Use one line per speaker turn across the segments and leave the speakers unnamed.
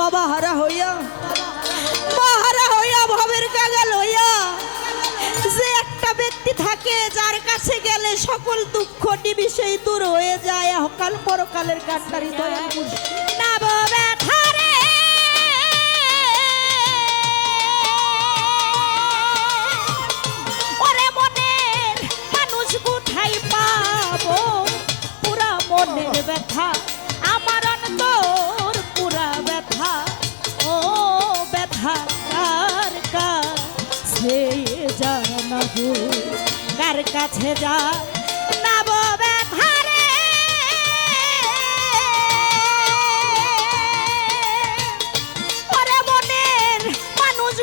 বাবা হারা হইয়া বাহারা হইয়া ভবের কাগাল হইয়া, যে একটা ব্যক্তি থাকে যার কাছে গেলে সকল দুঃখ নিমিশেই দূর হয়ে যায়। অকাল পরকালের মানুষ কোথায় পাবো? পুরা মনের ব্যথা। কাছে যা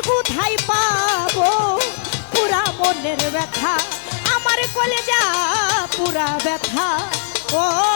কোথায় পাবো? পুরা মনের ব্যথা আমার কলেজা পুরা ব্যথা। ও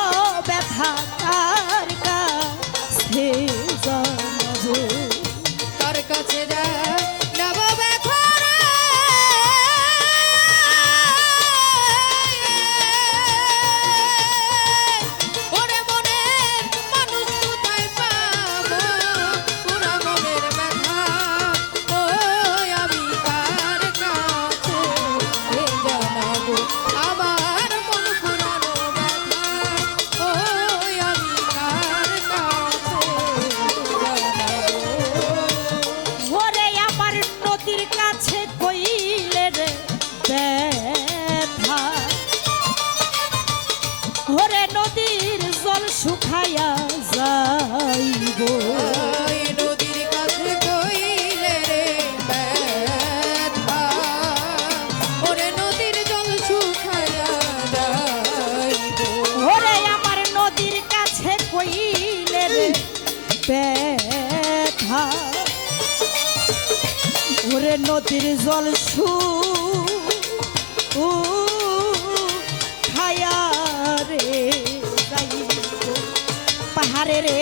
পাহাড়ে রে।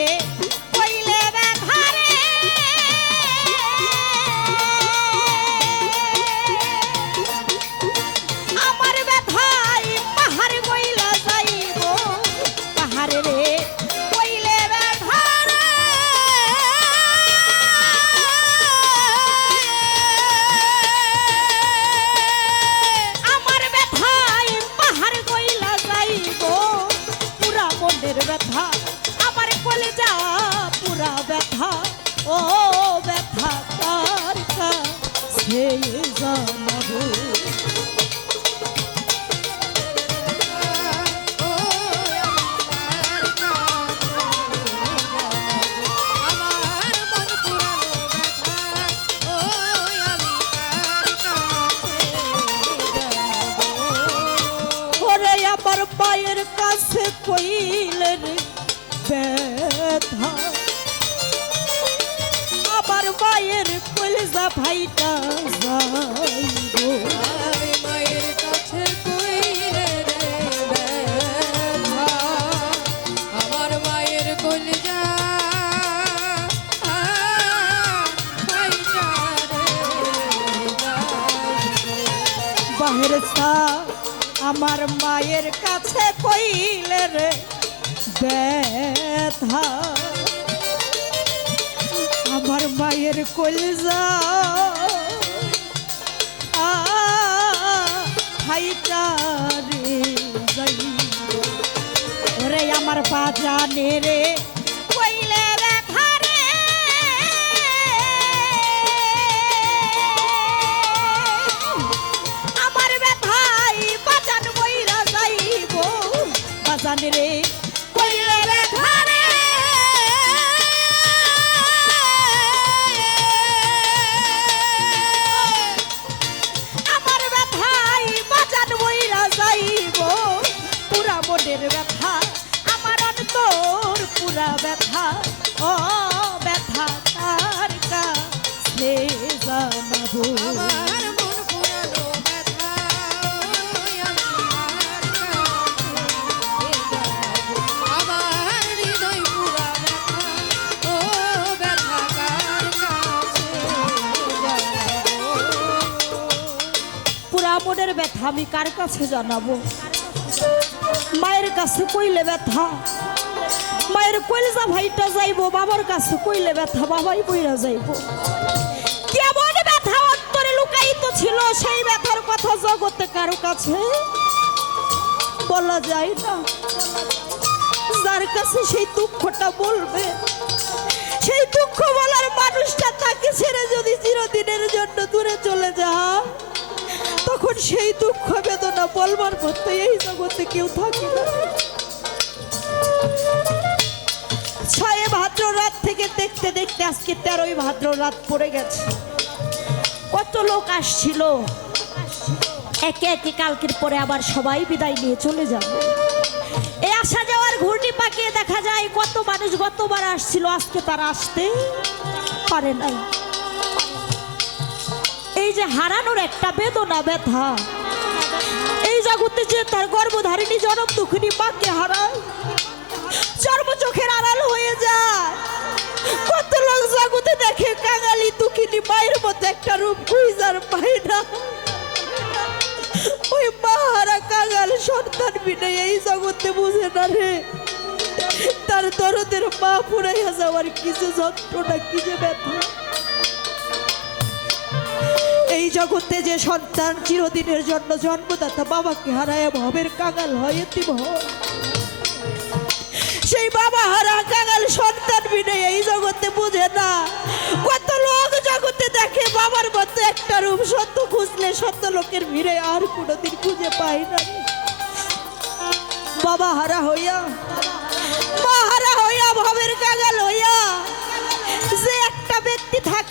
পায়ের কাছে কইলে ব্যথা। আমার মায়ের কলজা ভাইটা
মায়ের কাছে কইলে রে ব্যথা। আমার মায়ের কলজা
বাহের সা আমার মায়ের কাছে কইলে রে ব্যথা। আমার মায়ের কলজা। আমার বাজানে রে মনের ব্যথা আমার অন্তর পুরা ব্যথা। ও ব্যথা কার কাছে জানাব।
আমার মন পুরানো ব্যথা কার কাছে আমার হৃদয় পুরা ব্যথা ও ব্যথা কার কাছে
পুরা মনের ব্যথা আমি কার কাছে জানাব? মায়ের কাছে কইলে ব্যথা। মায়ের কইলজা ভাইটা যাইবো, বাবার কাছে কইলে ব্যথা, বাবাই বইরা যাইবো। কেমন ব্যথা অন্তরে লুকায়িত ছিল সেই ব্যথার কথা জগতে কারও কাছে বলা যায় না। যার কাছে সেই দুঃখটা বলবে, সেই দুঃখ বলার মানুষটা তাকে ছেড়ে যদি চিরদিনের জন্য দূরে চলে যা তখন সেই দুঃখ বেদনা বলবার মতো এই জগতে কেউ থাকে না। ছয় ভাদ্র রাত থেকে দেখতে দেখতে আজকে তেরোই ভাদ্র রাত পড়ে গেছে। কত লোক আসছিল। একে একে কালকের পরে আবার সবাই বিদায় নিয়ে চলে যাবে। এই আসা যাওয়ার ঘূর্ণি পাকিয়ে দেখা যায় কত মানুষ গতবার আসছিল, আজকে তারা আসতে পারে নাই। এই যে হারানোর একটা বেদনা, ব্যথা। এই জগতে তার গর্ভধারিণী জনম দুঃখিনী মাকে হারায়। চর্ম চোখের আড়াল হয়ে যায়। কত লোক জগতে দেখে কাঙালি দুঃখিনী মায়ের মতো একটা রূপ খুঁজার পায় না। ওই মাহারা কাঙাল সন্তান বিনে এই জগতে বুঝে না রে। তার দরদের মা ফুরাইয়া যাওয়ার কিছু যন্ত্রণা কি যে ব্যথা। জগতে যে সন্তান চিরদিনের জন্য জন্মদাতা বাবাকে হারায় ভবের কাঙাল হয় এতিম সেই বাবা হারা কাঙাল সন্তান বিনে এই জগতে বুঝে না। কত লোক জগতে দেখে বাবার মতো একটা রূপ সত্য খুঁজলে সত্য লোকের ভিড়ে আর কোনোদিন খুঁজে পায় না বাবা হারা হইয়া, মা হারা হইয়া ভবের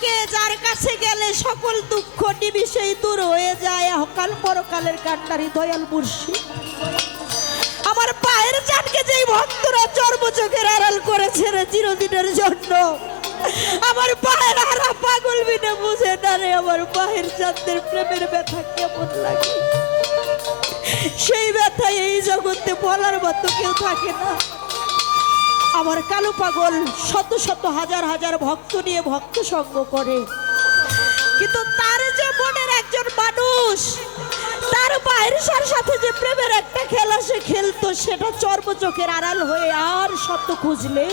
থাকে যার কাছে গেলে সকল দুঃখ নিমিশেই দূর হয়ে যায়। অকাল পরকালের কান্ডারি দয়াল মুর্শিদ। আমার পায়ের চাটকে যেই ভক্তরা চর্ম চোখের আড়াল করেছে রে চিরদিনের জন্য, আমার পায়ের হারা পাগল বিনে বুঝে না রে আমার পায়ের চাঁদের প্রেমের ব্যথা কেমন লাগে? সেই ব্যথা এই জগতে বলার মতো কেউ থাকে না। আমার কালো পাগল শত শত হাজার হাজার ভক্ত নিয়ে ভক্ত সঙ্গ করে। কিন্তু তার যে মনের একজন মানুষ, তার বাইরের সাথে যে প্রেমের একটা খেলা সে খেলতো, সেটা চর্মচোখের আড়াল হয়ে আর সত্য খুঁজলে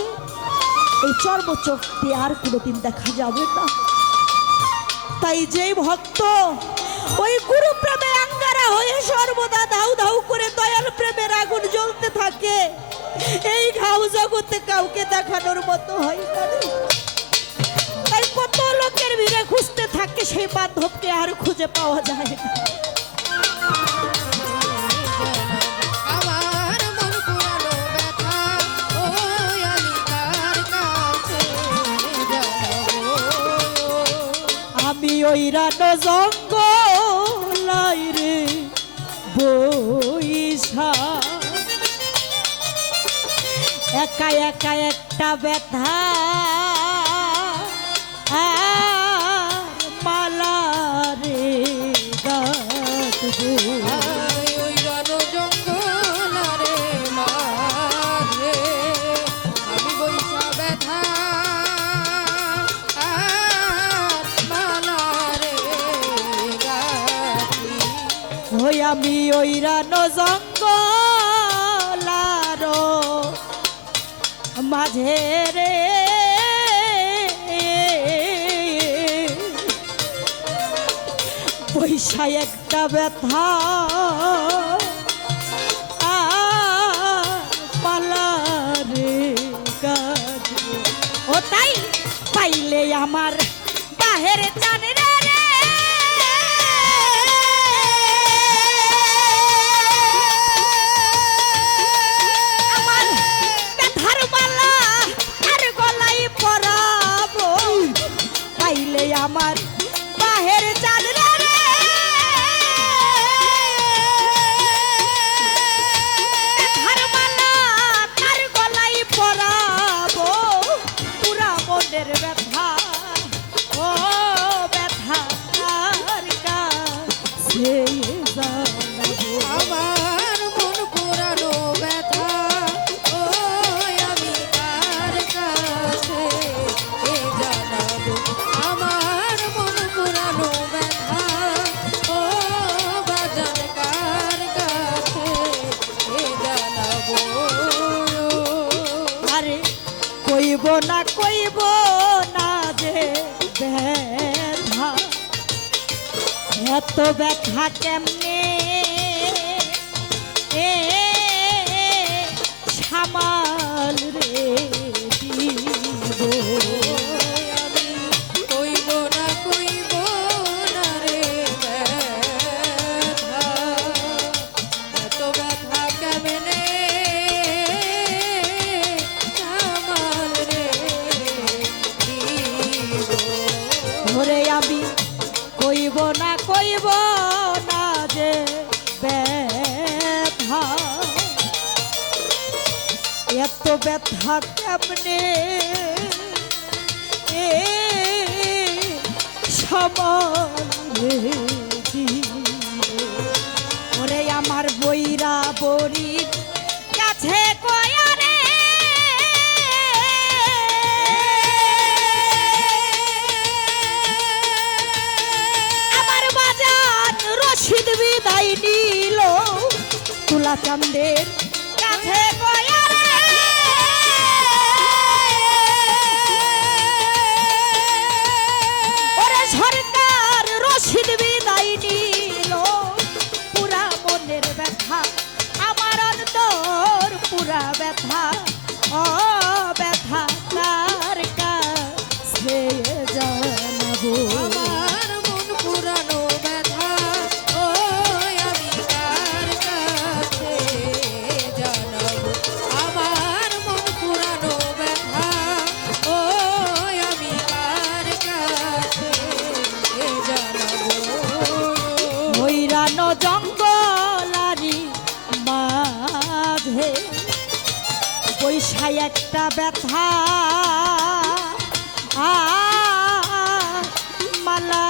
এই চর্মচোখ দিয়ে আর কোনোদিন দেখা যাবে না। তাই যেই ভক্ত ওই গুরু প্রেমে আঙ্গারা হয়ে সর্বদা ধাউ ধাউ করে দয়াল প্রেমের আগুন জ্বলতে থাকে এই ঘাউ জগতে কাউকে দেখানোর মতো হয় তাই কত লোকের ভিড়ে খুঁজতে থাকে সেই বান্ধবকে আর খুঁজে পাওয়া যায় না।
আমি
ওই রানো একা একা একটা ব্যথা। মালা রে
আমি
ওই রানো জঙ্গলার মাঝে রে পয়সা একটা ব্যথা পালার। ও তাই পাইলে আমার আমার বাহের চাঁদ hát em nghe ব্যথা কেমনে? এ ওরে আমার বইরা বড়ি কাছে আমার বাজার রশিদ বিদায় নিল তুলা চান্দের কাছে
কয়ারে ওই সাই একটা ব্যথা। মালা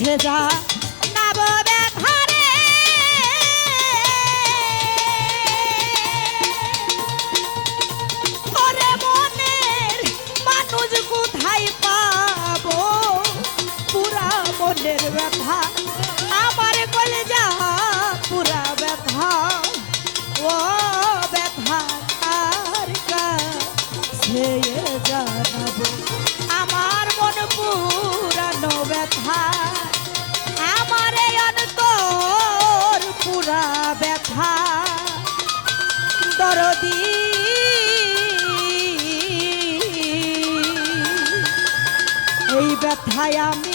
決め。ব্যথায় আমি